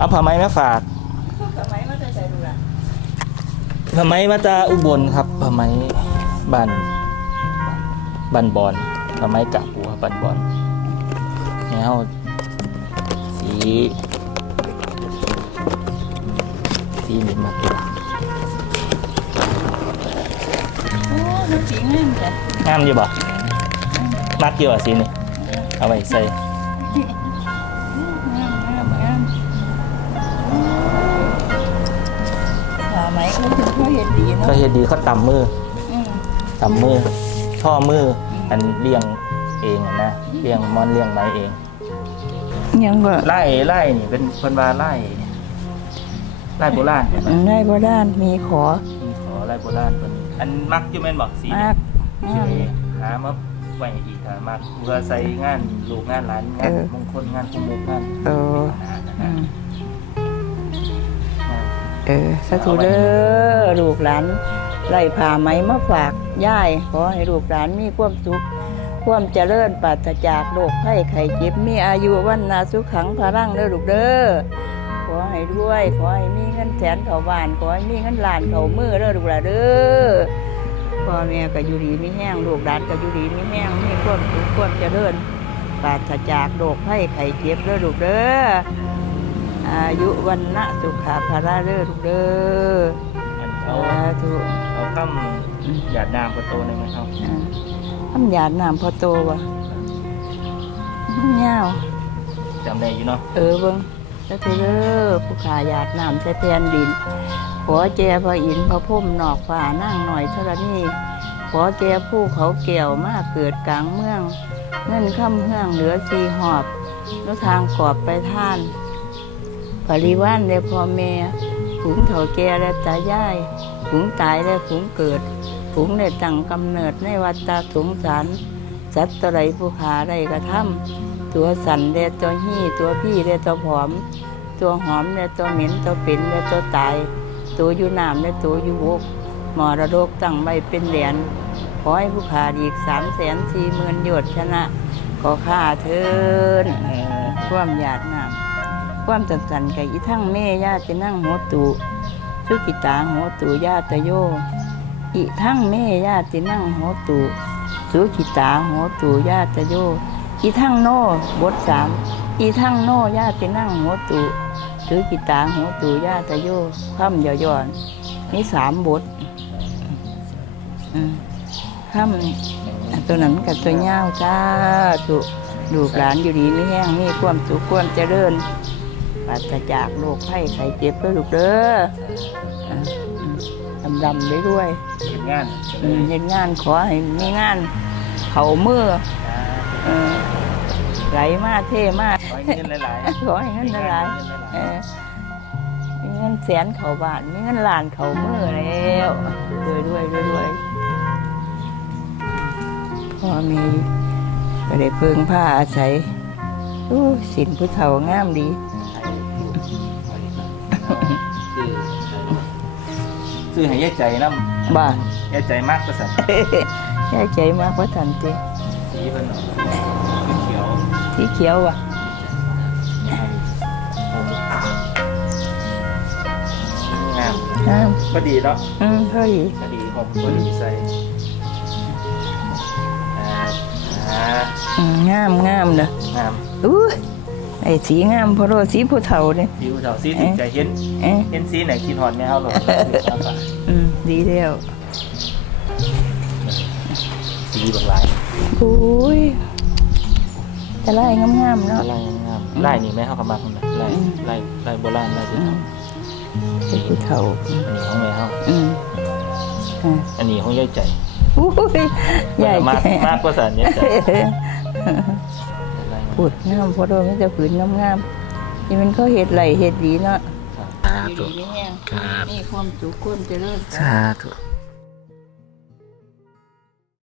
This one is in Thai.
เอาผ้าไหมมาฝากทำไมไม่ได้ใส่ดูล่ะผ้าไหมมาจากอุบลครับผ้าไหมบ้านบ้านบอนผ้าไหมกะหัวบ้านบอนเนี่ยเอาสีสีนี่มากเลยโอ้น้ำสีงามจ้ะงามอยู่บ่มักอยู่อะสีนี่เอาไว้ใส่ เขาถึงเขาเห็นดีเนาะก็เฮ็ดดีเขาตำมืออืมตำมือช่อมืออันเลี้ยงเองอะนะเลี้ยงมอนเลี้ยงไม้เอง ยังก็ไล่ไล่นี่เป็นเพิ่นว่าไล่ไล่โบราณเห็นไหมได้บ่ด้านมีขอมีขอไล่โบราณเพิ่นอันมักอยู่แม่นบอกสีมากงามหามาไว้อีกถ้ามักเพื่อใส่งานลูกงานหลานงานเออมงคลงานกุมุกงานเออหานะอืนะมเออสาธุเด้อลูกหลานไล่ผ่าไหมมาฝากย่ายขอให้ลูกหลานมีความสุขความเจริญปราศจากโรคไข้ไข้เจ็บมีอายุวันนาสุขขังพารังเด้อลูกเด้อขอให้รวย ขอให้มีเงินแสนเขาบ้าน ขอให้มีเงินล้านเข้ามือเด้อลูกหลานเด้อพ่อแม่ก็อยู่ดีมีแห้งลูกหลานก็อยู่ดีมีแห้งมีความสุขความเจริญปราศจากโรคไข้ไข้เจ็บเด้อลูกเด้อ อายุวันนะสุขาภาระเด้อลูกเด้ออันสเอาาธุเอาคำหยาดน้ำประตูได้ไหมครับอ่าทำหยาดน้ำพอโตวะเงาวจำได้อยู่เนาะเออเบิ่งแล้วเธอเด้อผู้ขาหยาดน้ำใส่แผ่นดิน ขอแจพระอินทร์พระพุ่มนอกฝ่านั่งหน่อยเท่านี้ ขอแจผู้เขาเกี่ยวมาเกิดกลางเมือง เงินค่ำเฮืองเหลือสีหอบแล้วทางกอบไปท่าน ปริวานได้พ่อแม่ผุงเถ่าแก่และตายายผุงตายและผุงเกิดผุงได้ตั้งกำเนิดในวัฏตาสงสารสัตว์ตไรผู้ขาได้กระทำตัวสันได้ตัวหี่ตัวพี่ได้ตัวผอม ตัวหอมได้ตัวเหม็นตัวเป็นได้ตัวตาย ตัวอยู่น้ำได้ตัวอยู่บกหมรดกตั้งไว้เป็นเหรียญขอให้ผู้ขาอีกสามแสนสี่หมื่นโยชน์ชนะ ขอข้าเทินความหยาดน้ำ ความตัดสันกับอีทั้งแม่ย่าจะนั่งหัวตูสุกิตาหัวตูย่าตะโยอีทั้งแม่ย่าจะนั่งหัวตูสุกิตาหัวตูย่าตะโยอีทั้งโน่บทสามอีทั้งโน่ย่าจะนั่งหัวตูสุกิตาหัวตูย่าตะโยข้ามย่อย่อนนี่สามบทข้ามตัวนั้นกับตัวเงาจ้าถูกลูกหลานอยู่ดีไม่แห้งมีความสุขความเจริญ ปราศจากโรคไข้ไข้เจ็บเด้อลูกเด้ออ่าอืมดำดำไปด้วยเห็นงานอืมเห็นงานขอให้มีงาน เขามือเออไหลมาเท่มากขอให้เงินหลายๆขอให้เงินละลายเออมีเงินแสนเขาบาทมีเงินล้านเขามือแล้วด้วยด้วยด้วยด้วยพ่อมีไปได้เพิ่งผ้าอาศัยอู้สินผู้เฒ่างามดี ซื้อให้ยายใจน้บ้าำยายใจมากกว่าสัตว์แย่ใจมากว่าทันทีสีเพิ่นเนาะสีเขียวที่เขียวว่ะงามงามก็ดีเนาะอืมพอดีก็ดีผมก็ดีใส่อ่าอ่าอืมงามงามเด้องาม อู้ย ไอ้สีงามพอโรสีผู้เฒ่าเนี่ยสีผู้เฒ่าสีติดใจเห็นเอ๊ะเห็นสีไหนคิดฮอดแมวหรอกอืมดีแล้วสีบางลายโอ้ยแต่ลายงามๆเนาะลายงามลายนี่แม่เฮาก็มักนะลายอืมลายลายโบราณลายผู้อืเฒ่ามเป็นผู้เฒ่าอันนี้ของแม่เฮาอืมอ่าอันนี้ของยายใจอุ้ยใหญ่มากแก่มากกว่าสันยายใจลาย พูดงามพอโรไม่จะผืนงามๆนี่มันเขาเห็ดไหลเห็ดดีเนาะสาธุดีๆนี่แห้งครับนี่ความสุขความเจริญสาธุ